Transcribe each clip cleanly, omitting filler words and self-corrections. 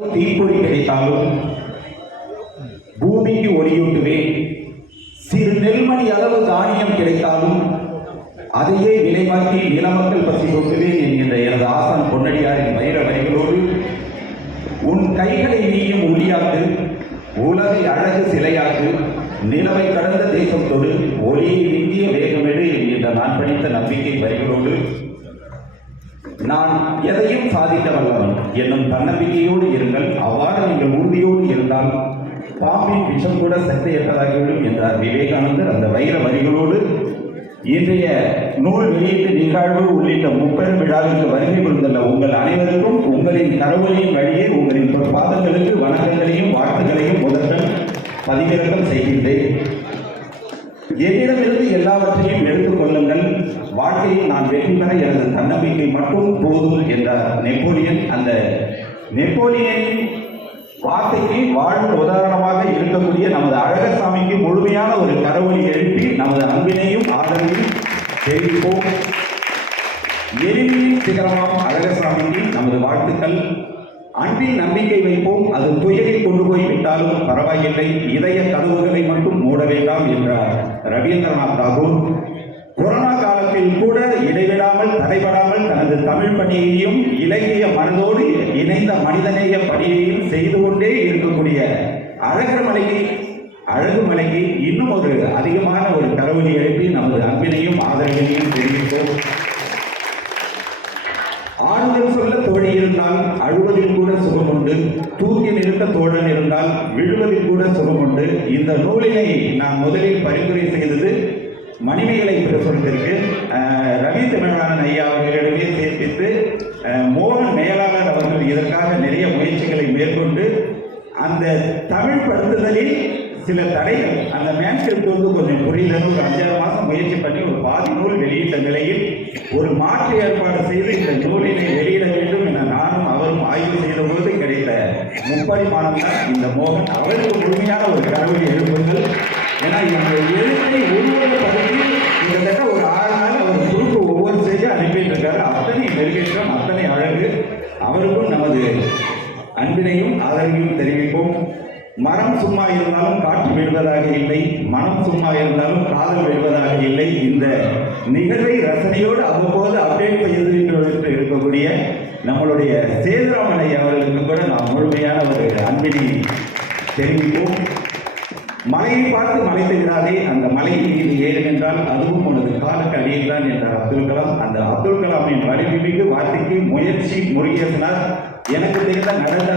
தீப்பொறி கிடைத்தாலும் பூமிக்கு ஒளியூட்டுவேன். சிறு நெல்மணி அளவு தானியம் கிடைத்தாலும் அதையே விலைமாக்கி நிலமக்கள் பசி கொட்டுவேன் என்கின்ற எனது ஆசான் பொன்னடியாரின் வைர வரிகளோடு உன் கைகளை நீயும் ஒளியாக்கு, உலகை அழகு சிலையாக்கு, நிலவை கடந்த தேசம் தொடு, ஒளியை இந்திய வேகமெடு என்கின்ற நான் படித்த நம்பிக்கை வரிகளோடு நான் எதையும் சாதிக்க வல்லவன் என்னும் தன்னம்பிக்கையோடு இருங்கள். அவ்வாறு நீங்கள் உறுதியோடு இருந்தால் பாம்பின் விஷம் கூட சக்தியற்றதாகிவிடும் என்றார் விவேகானந்தர். அந்த வைர வரிகளோடு இன்றைய நூல் வெளியீட்டு நிகழ்வு உள்ளிட்ட முப்பெரும் விழாவிற்கு வருகை புரிந்துள்ள உங்கள் அனைவருக்கும் உங்களின் கரவொலியின் வழியே உங்களின் பாதங்களுக்கு வணக்கங்களையும் வாழ்த்துக்களையும் முதற்கண் பதிவிறக்கம் செய்கின்றேன். என்னிடமிருந்து எல்லாவற்றையும் எடுத்துக் கொள்ளுங்கள், வாழ்க்கையில் நான் வெற்றி பெற எனது தன்னம்பிக்கை மட்டும் போதும் என்றார் நெப்போலியன். அந்த நெப்போலியனின் வார்த்தைக்கு வாழ்வு உதாரணமாக இருக்கக்கூடிய நமது அழகர்சாமிக்கு முழுமையான ஒரு கரவொலி எழுப்பி நமது அன்பினையும் ஆதரவையும் தெரிவிப்போம். எளிமையின் சிகரமாம் அழகர்சாமிக்கு நமது வாழ்த்துக்கள். அன்பின் நம்பிக்கை வைப்போம், அது துயரில் கொண்டு போய் விட்டாலும் பரவாயில்லை, இதய கதவுகளை மட்டும் மூட வேண்டாம் என்றார் ரவீந்திரநாத் தாகூர். கொரோனா காலத்தில் கூட இடைவிடாமல் தடைபடாமல் தனது தமிழ் பணியையும் இலக்கிய மனதோடு இணைந்த மனிதநேய பணியையும் செய்து கொண்டே இருக்கக்கூடிய அழகுமலைக்கு இன்னும் ஒரு அதிகமான ஒரு கரவொலி எழுப்பி நமது அன்பினையும் ஆதரவினையும் தெரிவித்தோம். ஆறுதல் சொல்ல தோழி இருந்தால் அழுவதில் கூட சுகம் உண்டு, தூக்கி நிறுத்த தோழன் இருந்தால் விழுவதில் கூட சுகம் உண்டு. இந்த நூலினை நான் முதலில் பரிந்துரை செய்தது மணிமேகலை பிரசுரத்திற்கு ரவி தமிழ்வாணன் ஐயா அவர்களிடமே சேர்ப்பித்து மோகன் மேலாளர் அவர்கள் இதற்காக நிறைய முயற்சிகளை மேற்கொண்டு அந்த தமிழ் படுத்துதலில் சில தடைகள், அந்த மேன்ஸ்கிரிப்ட் கொஞ்சம் புரியல, ஒரு 5-6 மாதம் முயற்சி பண்ணி ஒரு பாதி நூல் வெளியிட்ட நிலையில் ஒரு மாற்று ஏற்பாடு செய்து இந்த நூலினை வெளியிட வேண்டும் என நானும் அவரும் ஆய்வு செய்த போது கிடைத்த முப்பரிமாணம் தான் இந்த மோகன். அவருக்கு முழுமையான ஒரு கரவொலி எழுப்புங்கள். ஏன்னா இந்த எழுத்தை ஒவ்வொரு பகுதியில் கிட்டத்தட்ட ஒரு 6 நாள் அவர் குறுக்கு ஒவ்வொரு செய்தி அனுப்பிட்டு இருக்காரு. அத்தனை நெருங்கேற்றம், அத்தனை அழகு. அவருக்கும் நமது அன்பினையும் ஆதரவையும் தெரிவிப்போம். மரம் சும்மா இருந்தாலும் காற்று விடுவதாக இல்லை, மனம் சும்மா இருந்தாலும் காதல் விடுவதாக இல்லை. இந்த நிகழ்வை ரசனையோடு அவ்வப்போது அப்டேட் செய்து இருக்கக்கூடிய நம்மளுடைய சேதுராமனை அவர்களுக்கு கூட நாம் முழுமையான ஒரு அன்பினை தெரிவிப்போம். மலையை பார்த்து மலைத்து விடாதே, அந்த மலையின் மீது ஏறுகின்றால் அதுவும் உனது காலுக்கு அடியில் தான் என்றார் அப்துல் கலாம். அந்த அப்துல் கலாமின் வலிமைமிகு வார்த்தைக்கு முயற்சி முருகேசனார் எனக்கு தெரிந்த நடந்த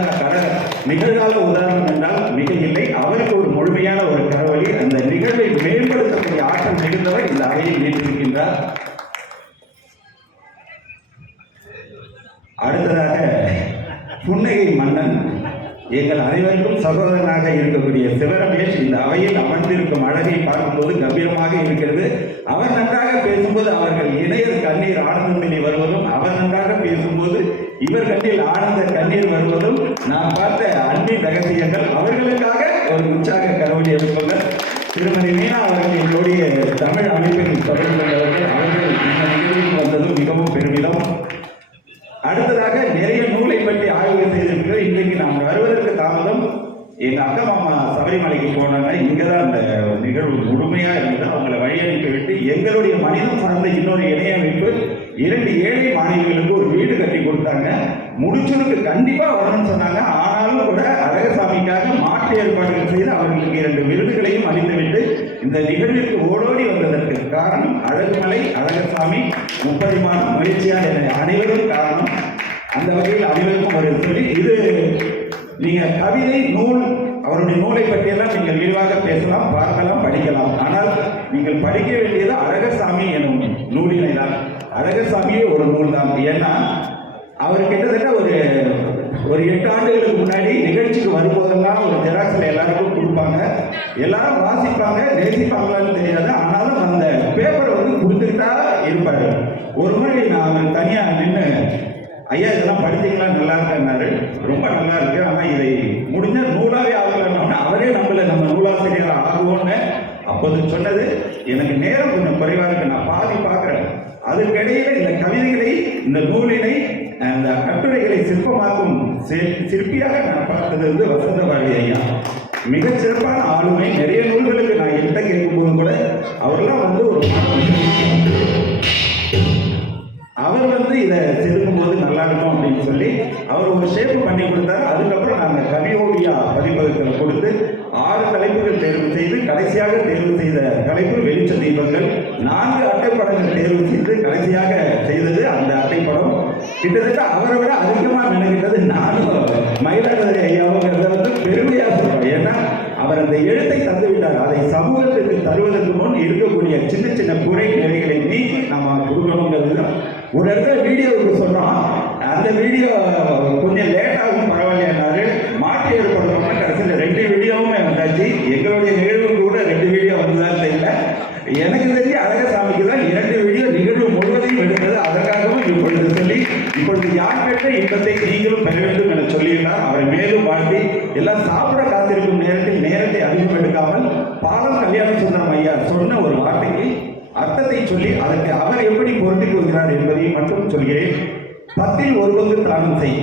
நிகழ்கால உதாரணம் என்றால் மிக இல்லை. அவருக்கு ஒரு முழுமையான ஒரு கரவொலி, அந்த நிகழ்வை மேம்படுத்தக்கூடிய ஆற்றல் மிகுந்தவர் இந்த அவையில் வீட்டிருக்கின்றார். அடுத்ததாக புன்னகை மன்னன், எங்கள் அனைவருக்கும் சகோதரனாக இருக்கக்கூடிய சிவரமேஷ் இந்த அவையில் அமர்ந்திருக்கும் அழகை பார்க்கும்போது கம்பீரமாக இருக்கிறது. அவர் நன்றாக பேசும்போது அவர்கள் இணையர் கண்ணீர் ஆனந்தமினி வருவதும், அவர் நன்றாக பேசும்போது இவர் கண்ணில் ஆனந்த கண்ணீர் வருவதும் நான் பார்த்த அன்பின் ரகசியங்கள். அவர்களுக்காக ஒரு உற்சாக கரவொலி எழுப்புங்கள். திருமதி மீனா அவர்கள் எங்களுடைய தமிழ் அமைப்பில் தொடர்பு கொண்டவர்கள். அவர்கள் இந்த நிகழ்வுக்கு வந்ததும் மிகவும் பெருமிதம். அடுத்ததாக நிறைய நூலை பற்றி ஆய்வு செய்திருக்கிறோம். இன்றைக்கு நாம் வருவதற்கு தாமதம். எங்கள் அக்கா மாமா சபரிமலைக்கு போனாங்க. இங்கே தான் அந்த நிகழ்வு முழுமையாக இருந்தது. அவங்களை வழி அனுப்பி விட்டு எங்களுடைய மனிதம் சார்ந்த இன்னொரு இணையமைப்பு 2 ஏழை மாணவிகளுக்கு ஒரு வீடு கட்டி கொடுத்தாங்க. முடிச்சதுக்கு கண்டிப்பாக வரணும்னு சொன்னாங்க. ஆனாலும் கூட அழகசாமிக்காக மாற்று ஏற்பாடுகள் செய்து அவர்களுக்கு 2 விருதுகளையும் அளித்துவிட்டு இந்த நிகழ்விற்கு ஓடோடி வந்ததற்கு காரணம் அழகுமலை அழகர்சாமி முப்பரிமாண முயற்சியால் அனைவரும் காரணம். அந்த வகையில் அனைவருக்கும் ஒரு சொல்லி இது நீங்கள் கவிதை நூல் அவருடைய நூலை பற்றியெல்லாம் நீங்கள் விரிவாக பேசலாம், பார்க்கலாம், படிக்கலாம். ஆனால் நீங்கள் படிக்க வேண்டியது அழகர்சாமி எனும் நூலினை தான். அழகர்சாமியே ஒரு நூல் தான். ஏன்னா அவர் கிட்டத்தட்ட ஒரு 8 ஆண்டுகளுக்கு முன்னாடி நிகழ்ச்சிக்கு வரும்போதெல்லாம் ஒரு ஜெராக்ஸில் எல்லாருக்கும் கொடுப்பாங்க. எல்லாரும் வாசிப்பாங்க, நேசிப்பாங்களான்னு தெரியாது. ஆனாலும் அந்த பேப்பரை கொடுத்துக்கிட்டா இருப்பார். ஒரு முறை நான் தனியாக நின்று, ஐயா இதெல்லாம் படித்தீங்களா, நல்லா இருக்காரு, ரொம்ப நல்லா இருக்கு, ஆனால் இதை முடிஞ்ச நூலாவே ஆகலான்னு அவரே நம்ம நூலாசிரியர் ஆகுவோன்னு அப்போது சொன்னது. எனக்கு நேரம் கொஞ்சம் குறைவாக இருக்கு, நான் பாதி பார்க்குறேன். அதுக்கிடையில இந்த கவிதைகளை, இந்த நூலினை, அந்த கட்டுரைகளை சிற்பமாக்கும் சிற்பியாக நான் பார்த்தது வந்து வசந்தபாரதி ஐயா. மிகச் சிறப்பான ஆளுமை. நிறைய நூல்களுக்கு நான் என்கிட்ட கேட்கும்போது கூட அவர்லாம் வந்து அவர் வந்து இதை செதுக்கும்போது நல்லா இருக்கும் அப்படின்னு சொல்லி அவர் ஒரு ஷேப் பண்ணி கொடுத்தாரு. அதுக்கப்புறம் நாங்கள் கவியோடியா பதிப்பகத்தில் கொடுத்து 6 தலைப்புகள் தேர்வு செய்து கடைசியாக தேர்வு செய்த தலைப்பு வெளிச்ச தீபங்கள். 4 அட்டைப்படங்கள் தேர்வு செய்து கடைசியாக செய்தது அந்த அட்டைப்படம். கிட்டத்தட்ட அவரை விட அதிகமாக நினைக்கிட்டது நானும் மயிலாடுதுறை ஐயாவுங்கிறத வந்து பெருமையாக சொல்றேன். ஏன்னா அவர் அந்த எழுத்தை தந்துவிட்டார். அதை சமூகத்துக்கு தருவதற்கு முன் இருக்கக்கூடிய சின்ன சின்ன குறை நிறைகளை நீக்கி நம்ம கொடுக்கணுங்கிறது தான். ஒரு இடத்துல வீடியோவுக்கு சொன்னோம். அந்த வீடியோ கொஞ்சம் லேட்டாகவும் பரவாயில்லையாரு மாற்றி ஏற்படுத்தோம்னா கடைசியில் 2 வீடியோவுமே வந்தாச்சு. எங்களுடைய நிகழ்வு கூட 2 வீடியோ வந்துதான் தெரியல. எனக்கு தெரிஞ்ச அழகசாமிக்கு தான் 2 வீடியோ நிகழ்வு முழுவதையும் எடுத்தது. அதற்காகவும் இப்பொழுது சொல்லி இப்பொழுது யார் பெற்ற இன்பத்தை நீங்களும் பெற வேண்டும் என சொல்லியிருந்தார். அவரை மேலும் வாழ்த்தி எல்லாம் சாப்பிட காத்திருக்கும் நேரத்தில் நேரத்தை அதிகம் எடுக்காமல் பாலம் கல்யாண சுந்தரம் ஐயா சொன்ன ஒரு வார்த்தைக்கு அர்த்தத்தை சொல்லி அதற்கு அவர் எப்படி பொருந்திக் கொள்கிறார் என்பதை மட்டும் சொல்கிறேன். 10ல் 1 பங்கு தானம் செய்.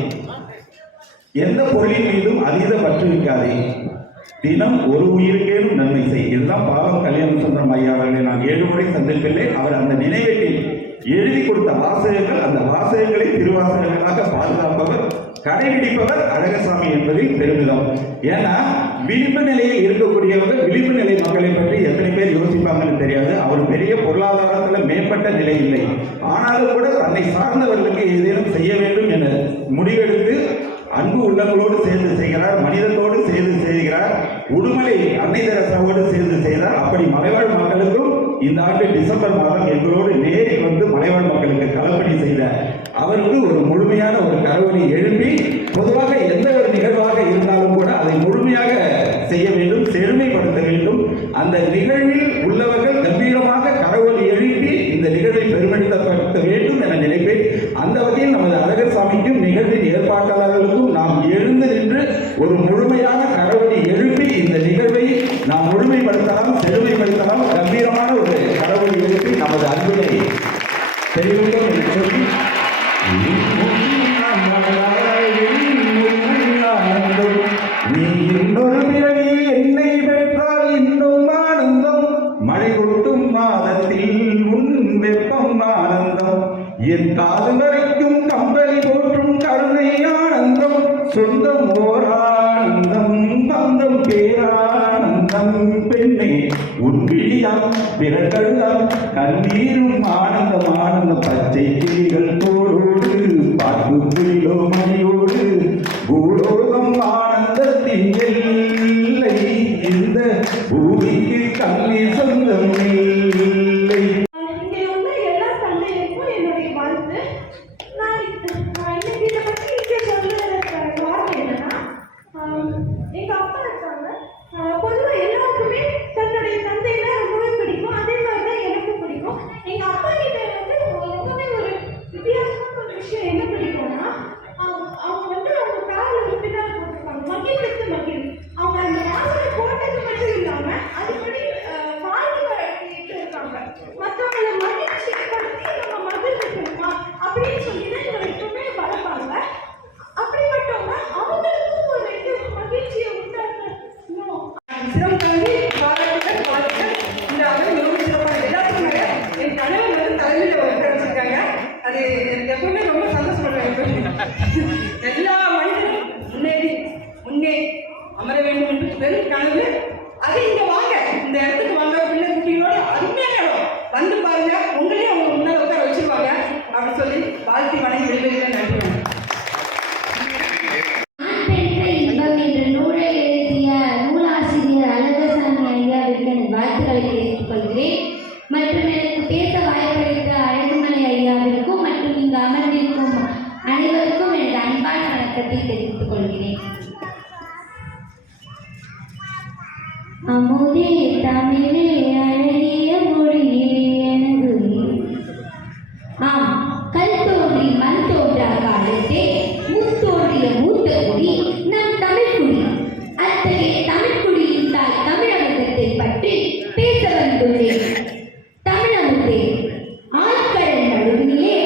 எந்த பொருளின் மீதும் அதீத பற்று வைக்காதே. தினம் ஒரு உயிருக்கேனும் நன்மை செய். இதுதான் பாலம் கல்யாண சுந்தரம் ஐயா அவர்களை நான் 7 முறை சந்திப்பில்லை. அவர் அந்த நினைவேட்டில் எழுதி கொடுத்த வாசகங்கள், அந்த வாசகங்களை திருவாசகங்களாக பாதுகாப்பவர், கடைபிடிப்பவர் அழகசாமி என்பதில் பெருமிதம். ஏன்னா விளிம்பு நிலையில் இருக்கக்கூடியவர்கள் விளிம்பு நிலை மக்களை பற்றி எத்தனை பேர் யோசிப்பாங்கன்னு தெரியாது. அவர் பெரிய பொருளாதாரத்தில் மேம்பட்ட நிலை இல்லை. ஆனாலும் கூட தன்னை சார்ந்தவர்களுக்கு ஏதேனும் செய்ய வேண்டும் என முடிவெடுத்து அன்பு உள்ளங்களோடு சேர்ந்து செய்கிறார். மனிதத்தோடு சேர்ந்து செய்கிறார். உடுமலை அன்னை தெரசாவோடு சேர்ந்து செய்தார். அப்படி மலைவாழ் மக்களுக்கும் இந்த ஆண்டு டிசம்பர் மாதம் எங்களோடு நேரில் வந்து மலைவாழ் மக்களுக்கு களப்பணி செய்த அவருக்கு ஒரு முழுமையான ஒரு கரவொலி எழுப்பி, பொதுவாக எந்த ஒரு நிகழ்வாக இருந்தாலும் கூட அதை முழுமையாக செய்ய வேண்டும், செழுமைப்படுத்த வேண்டும். அந்த நிகழ்வில் உள்ளவர்கள் கம்பீரமாக கரவொலி எழுப்பி இந்த நிகழ்வை பெருமைப்படுத்த வேண்டும் என நினைப்பேன். அந்த வகையில் நமது அழகர்சாமிக்கும் நிகழ்வின் ஏற்பாட்டாளர்களுக்கும் நாம் எழுந்து நின்று ஒரு முழுமையான கரவொலி எழுப்பி இந்த நிகழ்வை நாம் முழுமைப்படுத்தலாம், செழுமைப்படுத்தலாம். கம்பீரமான ஒரு கரவொலி எழுப்பி நமது அன்புகளை தெரிவிக்கும் என்று சொல்லி நீ இன்னொரு பிறவி என்னை பெற்றால் இன்னும் ஆனந்தம். மழை கொட்டும் மாதத்தில் உன் வெப்பம் ஆனந்தம். என் காது வரைக்கும் கம்பளி போற்றும் கருணை ஆனந்தம். சொந்தம் ஓர் ஆனந்தம், பந்தம் பேரானந்தம். பெண்ணே உன் விழியாம் பிறகெல்லாம் கண்ணீரும் ஆனந்தம் ஆனந்தம். பச்சை கிளிகள் தோளோடு பாட்டு புலியோ மணியோடு பூலோகம் ஆனந்தத்தின் எல்லை. இந்த பூமிக்கு கல்வி சொந்தம் இல்லை. எல்லா மனிதனும் முன்னே அமர வேண்டும் என்று பெரும் கனவு. அது இங்க வாங்க, இந்த இடத்துக்கு வாங்க, பிள்ளை குட்டிகளோட அருமையான இடம் வந்து பாருங்க. உங்களையும் அவங்க முன்னாடி உட்கார வச்சிருவாங்க அப்படின்னு சொல்லி வாழ்த்தி வணங்கி விடுவீங்க. நன்றி. இன்பம் என்ற நூலை எழுதிய நூலாசிரியர் அழகசாமி ஐயாவிற்கு என் வாழ்த்துக்களை தெரிவித்துக் கொள்கிறேன். மற்றும் எனக்கு பேச வாய்ப்பளித்த அழகுமலை ஐயாவிற்கும் மற்றும் இங்கு அமர்ந்திருக்கும் அனைவருக்கும் எனது அன்பான வணக்கத்தை தெரிவித்துக் கொள்கிறேன். அமுதே தமிழே அழகிய மொழியே எனது. ஆம், கல் தோன்றி மண் தோன்றா காலத்தே முத்தோன்றிய மூத்த குடி நம் தமிழ்குடி. அத்தகைய தமிழ்குடியின் தாய் தமிழகத்தை பற்றி பேச வந்துள்ளேன். தமிழகத்தே ஆட்கள் நடுவிலே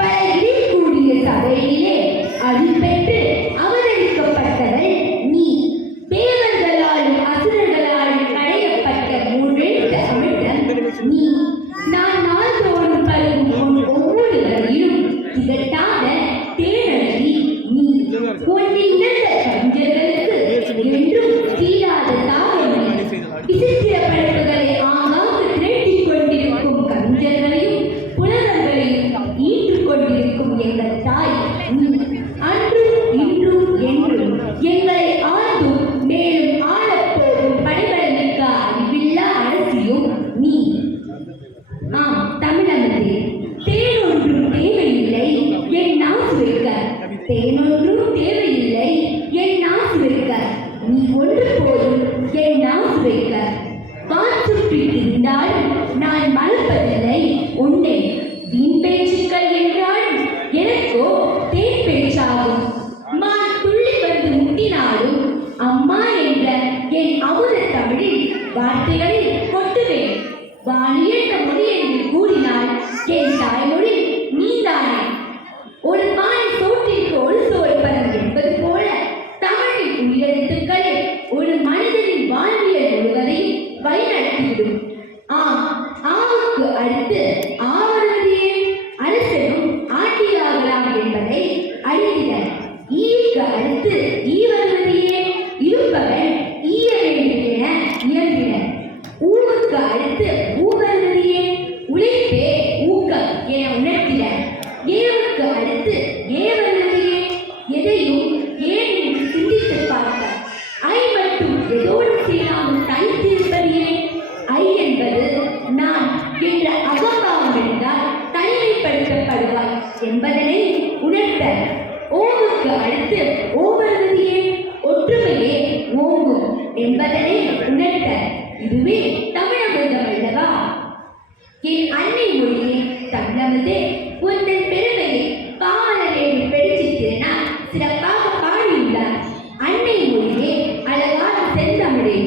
பல கூடிய சபையிலே அருள் பெற்று அவரை என் அமுத தமிழில் வார்த்தைகளை கொட்டுவேன். வாணியற்ற மொழி என்று கூறினால் என் தாய்மொழி நீதானே. ஒரு பானை சோற்றிற்கு ஒரு சோறு பதம் என்பது போல தமிழின் உயிரெழுத்துக்களை ஒரு மனிதனின் வாழ்வியல் முழுவதையும் வழிநடத்திவிடும். ஆவுக்கு அடுத்து ஆவருவதே அரசனும் ஆட்டியாகலாம் என்பதை அறிகிறார். ஈவுக்கு அடுத்து ஈவருவதையே இருப்பவன் ஈய வேண்டும் என இயம்பினர். ஊவுக்கு அடுத்து ஊவருவதையே உழைப்பே ஊக்கம் என உணர்த்தினர். ஏவுக்கு அடுத்து ஏவருவதையே எதையும் ஏன் என்று சிந்தித்து பார்த்தார். ஐ மட்டும் எதோடு சேராமல் தனித்திருப்பது ஏன்? ஐ என்பது நான் என்ற அகம்பாவம் இருந்தால் தனிமைப்படுத்தப்படுவாய் என்பதனை உணர்த்த. ஓவுக்கு அடுத்து ஓவருவதையே ஒற்றுமையே ஓங்கும் என்பதனை உணர்த்த. இதுவே தமிழமுதம் அல்லவா? என் அன்னை மொழியே தமிழமுதே உந்தன் பெருமையை பாவலரேடு பெருச்சித்திரனால் சிறப்பாக பாடியுள்ளார். அன்னை மொழியே அழகான செந்தமிழே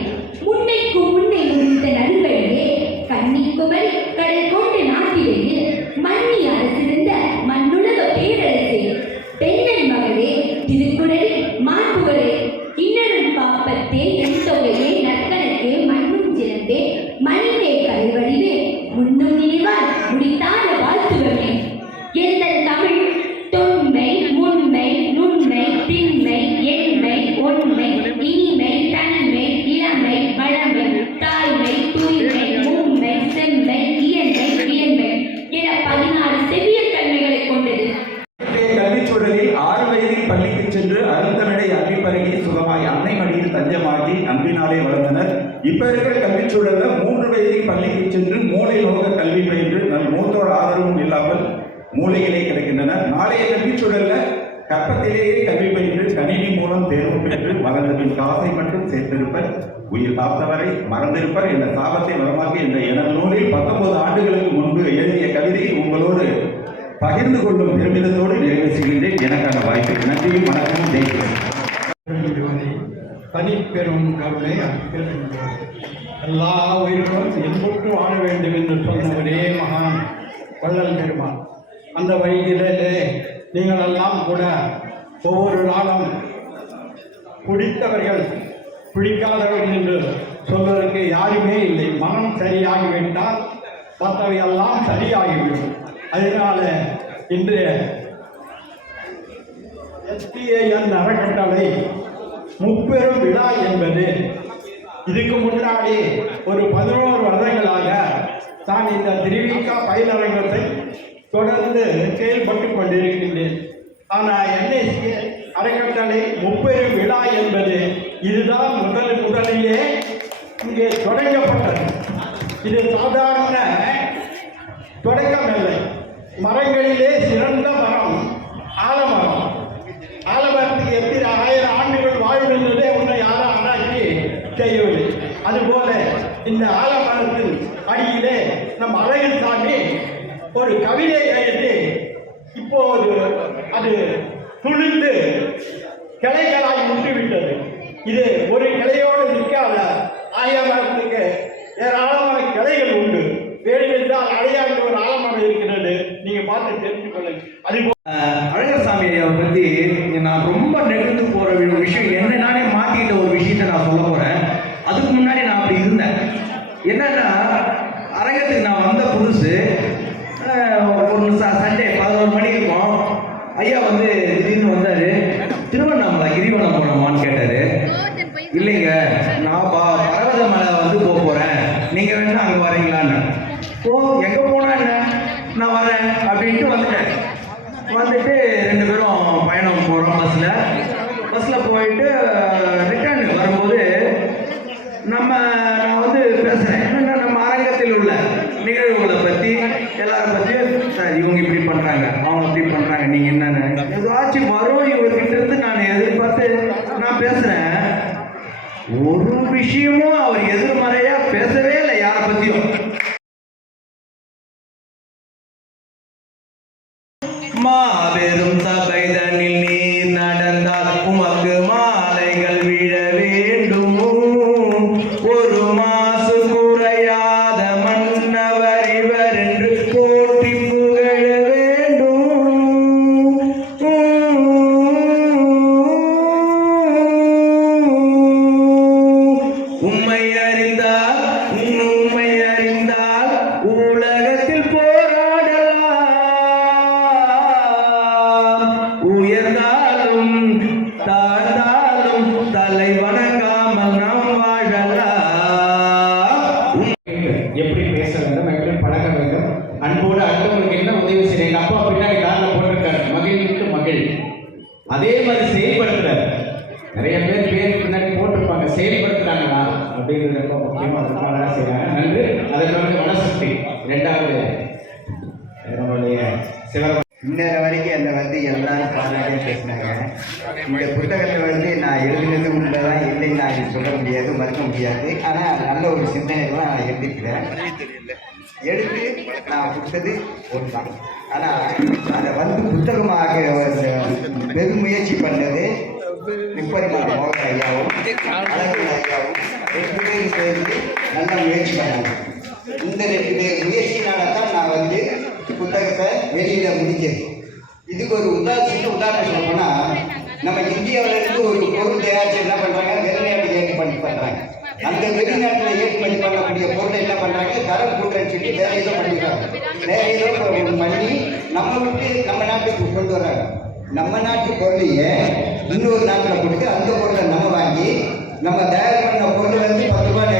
முன்னைக்கு முன்னை முடிந்த நடுவழியே கன்னிக்குமரி கடல் கொண்டு நாட்டிலேயே மன்னி அரசிருந்த மண்ணுலக பேரரசே பெண்ணன் மகளே திருக்குறளே மாண்புகளே இன்னரும் பாப்பத்தே என் தொகையே நற்கணக்கே மண்ணும் சிறந்தே மணிமே கலைவடிவே முன்னும் நினைவால் முடித்தான வாழ்த்துவமே. எந்தன் தமிழ் தொன்மை முன்மை நுண்மை திண்மை எண்மை ஒன்மை இனிமை தன்மை இளமை வளமை தாய்மை தூய்மை மூன்மை செம்மை இயன்மை இயன்மை என 16 செவ்விய தன்மைகளை கொண்டது. கல்விச்சூழலில் 6 வயதில் பள்ளிக்கு சென்று அருந்தமிழை அள்ளிப்பருகி சுகமாய் அன்னை மடியில் தஞ்சமாகி அன்பினாலே வளர்ந்தனர். இப்ப இருக்கிற கல்விச்சூழல்ல 3 வயதில் பள்ளிக்கு சென்று மூளை நோக்க கல்வி பயின்று மூத்தோர் ஆதரவும் இல்லாமல் மூளையிலே கிடைக்கின்றனர். நாளைய கல்விச்சூழல்ல கற்பத்திலேயே கல்வி பயின்று கணினி மூலம் தேர்வு பெற்று வளர்ந்தபின் காசை மட்டும் சேர்த்திருப்பர், உயிர் காத்தவரை மறந்திருப்பர் என்ற சாபத்தை வரமாக்கி என்ற எனது நூலில் 19 ஆண்டுகளுக்கு முன்பு எழுதிய கவிதையை உங்களோடு பகிர்ந்து கொள்ளும் பெருமிதத்தோடு நிறைவு செய்கின்றேன். எனக்கான வாய்ப்பு. நன்றியும் வணக்கமும் ஜெயிக்கிறேன். தனிப்பெரும் கருணை எல்லா உயிர்களும் என்பொற்று வாழ வேண்டும் என்று சொன்ன ஒரே மகான் வள்ளல் பெருமான். அந்த வழியிலே நீங்கள் எல்லாம் கூட ஒவ்வொரு நாளும் பிடித்தவர்கள் பிடிக்காதவர்கள் என்று சொல்வதற்கு யாருமே இல்லை. மனம் சரியாகிவிட்டால் மற்றவையெல்லாம் சரியாகிவிடும். அதனால இன்றைய SPAN அறக்கட்டளை முப்பெரும் விழா என்பது இதுக்கு முன்னாடி ஒரு 11 வருடங்களாக நான் இந்த திருவிக்கா பயிலரங்கத்தை தொடர்ந்து செயல்பட்டு கொண்டிருக்கின்றேன். ஆனால் NSA அறக்கட்டளை முப்பெரும் விழா என்பது இதுதான் முதலிலே இங்கே தொடங்கப்பட்டது. இது சாதாரண தொடக்கமில்லை. மரங்களிலே சிறந்த மரம் ஆலமரம். ஆலமரத்துக்கு எத்தனை 1000 ஆண்டுகள் வாழும் என்பதே ஒன்று யாரும் ஆராய்ச்சி செய்யவில்லை. அதுபோல இந்த ஆலமரத்தின் அடியிலே நம் அழகன்சாமி ஒரு கவிதை எழுதி இப்போது அது துளிர்ந்து கிளைகளாய் முற்றிவிட்டது. இது ஒரு கிளையோடு நிற்காத ஆலமரத்துக்கு ஏராளமான கிளைகள் உண்டு. வேண்டுமென்றால் அடையாண்டு ஒரு ஆலமரம் இருக்கிறது, நீங்க பார்த்து தெரிந்து கொள்ளுங்க. அதுபோல் அழகர்சாமி ஐயாவை பற்றி நான் ரொம்ப நெகிழ்ந்து போகிற விஷயம் என்ன, நானே மாற்றிக்கிட்ட ஒரு விஷயத்தை நான் சொல்ல போகிறேன். அதுக்கு முன்னாடி நான் அப்படி இருந்தேன். என்னன்னா, அரங்கத்துக்கு நான் வந்த புதுசு ஒரு சண்டே 11 மணிக்கு இருக்கும். ஐயா வந்து திடீர்னு வந்தார். திருவண்ணாமலை கிரிவலம் போனோமான்னு கேட்டார். இல்லைங்க, நான் பர்வத மலை வந்து போகிறேன், நீங்கள் வேணா அங்கே வரீங்களான்னு. எங்கே போனா என்ன, நான் வரேன் அப்படின்ட்டு வந்துட்டேன். வந்துட்டு 2 பேரும் பயணம் போகிறோம் பஸ்ஸில் போயிட்டு ரிட்டர்ன் வரும்போது நான் வந்து பேசுகிறேன். என்னென்னா, நம்ம அரங்கத்தில் உள்ள நிகழ்வுகளை பற்றி எல்லாரும் பற்றியும், சார் இவங்க இப்படி பண்ணுறாங்க, அவங்க இப்படி பண்ணுறாங்க, நீங்கள் என்னென்ன ஏதாச்சும் வரும் இவர்கிட்ட இருந்து நான் எதிர்பார்த்து நான் பேசுகிறேன். ஒரு விஷயமும் அவர் எதிர்மறையாக பேசவே இல்லை யாரை பற்றியும். மாபெரும் சபைதனில் நீர் நடந்தால் உமக்கு மாலைகள் விழ வேண்டும். செயல்படுத்துறாங்களா அப்படிங்கிறது ரொம்ப முக்கியமாக அதுக்காக செய்கிறாங்க. நன்றி. அதற்கு மனசக்தி ரெண்டாவது நம்மளுடைய சிவ இன்ன வரைக்கும் என்னை எல்லாரும் பாராட்டியும் பேசினாங்க. இந்த புத்தகத்தை நான் எழுதினது உள்ளதான் இல்லைன்னு நான் சொல்ல முடியாது, மறுக்க முடியாது. ஆனால் நல்ல ஒரு சிந்தனைகள்லாம் நான் எழுதிக்கிறேன். எடுத்து நான் கொடுத்தது ஒன்று தான். ஆனால் அதை புத்தகமாக பெரும் முயற்சி பண்ணது முப்பரிமாண மோகன் ஐயாவும் அழகு ஐயாவும் 2 பேரும் சேர்ந்து நல்ல முயற்சி பண்ணாங்க. இந்த 2 பேர் முயற்சினால தான் நான் புத்தகத்தை வெளியிட முடிஞ்சது. இதுக்கு ஒரு உதாரணம் சொல்ல போனால், நம்ம இந்தியாவிலேருந்து ஒரு பொருள் தயாரித்து என்ன பண்ணுறாங்க, வெளிநாட்டுக்கு ஏற்றுமதி பண்ணுறாங்க. அந்த வெளிநாட்டில் ஏற்றுமதி பண்ணக்கூடிய பொருளை என்ன பண்ணுறாங்க, தரம் கூட்டுறன்னு சொல்லி வேற ஏதோ பண்ணிடுறாங்க. வேற ஏதோ பண்ணி நம்ம நாட்டுக்கு கொண்டு வர்றாங்க. நம்ம நாட்டு பொருளையே இன்னொரு நாட்டில் கொடுத்து அந்த பொருளை நம்ம வாங்கி நம்ம தயார் பண்ண பொருள் 10 ரூபாய்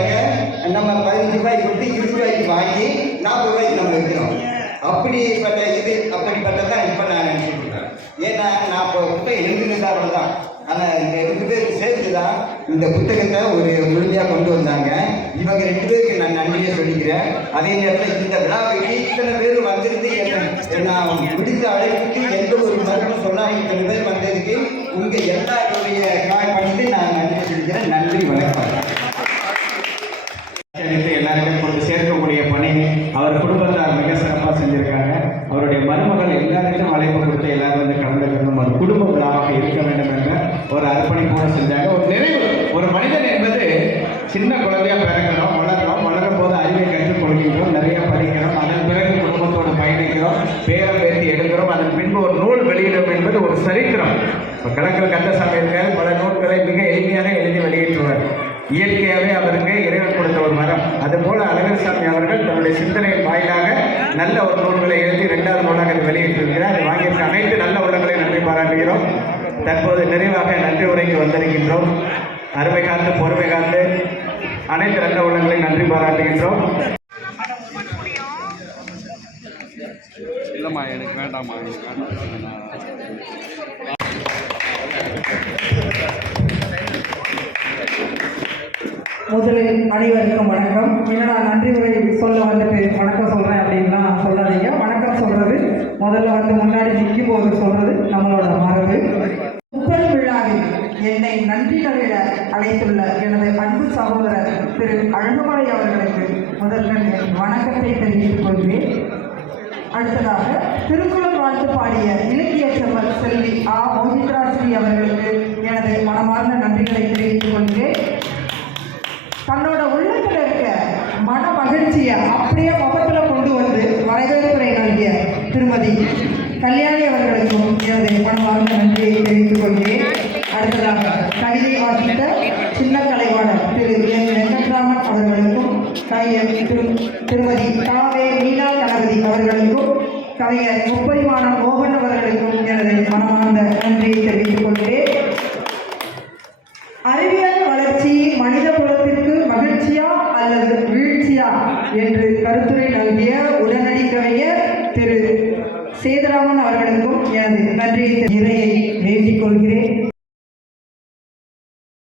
நம்ம 15 ரூபாய்க்கு கொடுத்து 20 ரூபாய்க்கு வாங்கி 40 ரூபாய்க்கு நம்ம விற்கிறோம். அப்படிப்பட்டதான் இப்போ நான் நினச்சிருக்கேன். ஏன்னா நான் இப்போ புத்தகம் எழுதுனதால தான். ஆனால் இந்த 2 பேருக்கு சேர்த்து தான் இந்த புத்தகத்தை ஒரு முழுமையாக கொண்டு வந்தாங்க. இவங்க 2 பேருக்கு நான் நன்றியை சொல்லிக்கிறேன். அதே நேரத்தில் இந்த விழாவுக்கு இத்தனை பேர் வந்திருந்து நான் முடிந்த அழைப்புக்கு எந்த ஒரு மருத்துவம் சொல்லாமல் இத்தனை பேர் வந்ததுக்கு உங்கள் எல்லாருடைய பணிந்து நான் நன்றி சொல்லிக்கிறேன். நன்றி, வணக்கம். எல்லாருக்கும் கொண்டு சேர்க்கக்கூடிய பணி அவர் குடும்பத்தார் மிக சிறப்பாக செஞ்சிருக்காங்க. அவருடைய மருமகள் எல்லாருக்கும் அழைப்பு கொடுத்து எல்லாரும் கலந்துக்கணும், ஒரு குடும்ப விழாவாக இருக்க வேண்டும் என்ற ஒரு அர்ப்பணிப்போடு செஞ்சாங்க. ஒரு நிறைவு. ஒரு மனிதன் என்பது சின்ன குழந்தையா பிறக்கிறோம், வளரும் போது அறிவை கற்றுக்கொள்கிறோம், நிறைய படிக்கிறோம், அதன் பிறகு குடும்பத்தோடு பயணிக்கிறோம், பேரம் பேசி எடுக்கிறோம், அதன் பின்பு ஒரு நூல் வெளியிடும் என்பது ஒரு சரித்திரம். இப்போ கணக்கில் கந்தசாமி இருக்காரு, பல நூல்களை மிக எளிமையாக எழுதி வெளியிட்டுவார். இயற்கையாகவே அவருக்கு இறைவன் கொடுத்த ஒரு மரம். அதுபோல அழகர்சாமி அவர்கள் தன்னுடைய சிந்தனையின் வாயிலாக நல்ல ஒரு நூல்களை எழுதி 2வது நூலாக வெளியிட்டிருக்கிறார். அதை வாங்கியிருக்க அனைத்து நல்ல உள்ளங்களை நன்றி பாராட்டுகிறோம். தற்போது நிறைவாக நன்றி உரைக்கு வந்திருக்கின்றோம். அருமை காத்து பொறுமை காத்து அனைத்து நல்ல உள்ளங்களை நன்றி பாராட்டுகின்றோம். இல்லைம்மா, எனக்கு வேண்டாம்மா, எனக்கு வேண்டாம். முதலில் அனைவருக்கும் வணக்கம். என்னடா நன்றி உரை சொல்ல வணக்கம் சொல்கிறேன் அப்படின்லாம் சொல்லாதீங்க. வணக்கம் சொல்கிறது முதல்ல முன்னாடி நிற்கும் போது சொல்கிறது நம்மளோட மரபு. முப்பது விழாவில் என்னை நன்றிகளிட அழைத்துள்ள எனது அன்பு சகோதரர் திரு அழகுமலை அவர்களுக்கு முதல்ல வணக்கத்தை தெரிவித்துக் கொள்வேன். அடுத்ததாக திருக்குறள் வாழ்த்து பாடிய இலக்கிய செம்மல் செல்வி மோகித்ராஸ்ரீ அவர்களுக்கு எனது மனமார்ந்த நன்றிகளை தெரிவித்துக் கொள்கிறேன். தன்னோட உள்ளத்தில் இருக்க மன மகிழ்ச்சியை அப்படியே முகத்தில் கொண்டு வந்து வரவேற்புரை நல்கிய திருமதி கல்யாணி அவர்களுக்கும் எனது மனமார்ந்த நன்றியை தெரிவித்துக் கொள்கிறேன். அடுத்ததாக கவிதை வாசித்த சின்ன கலைவாணர் திரு என் வெங்கட்ராமன் அவர்களுக்கும், கவிஞர் திருமதி காவே மீனா கணபதி அவர்களுக்கும், கவிஞர் முப்பரிமாண மோகன் அவர்களுக்கும் எனது மனமார்ந்த நன்றியை தெரிவித்துக் கொள்கிறேன். அறிவியல் வளர்ச்சி மனித குலத்திற்கு மகிழ்ச்சியா அல்லது வீழ்ச்சியா என்று கருத்துரை நல்கிய உடனடி கவிஞர் திரு சேதுராமன் அவர்களுக்கும் எனது நன்றியை வேண்டிக் கொள்கிறேன்.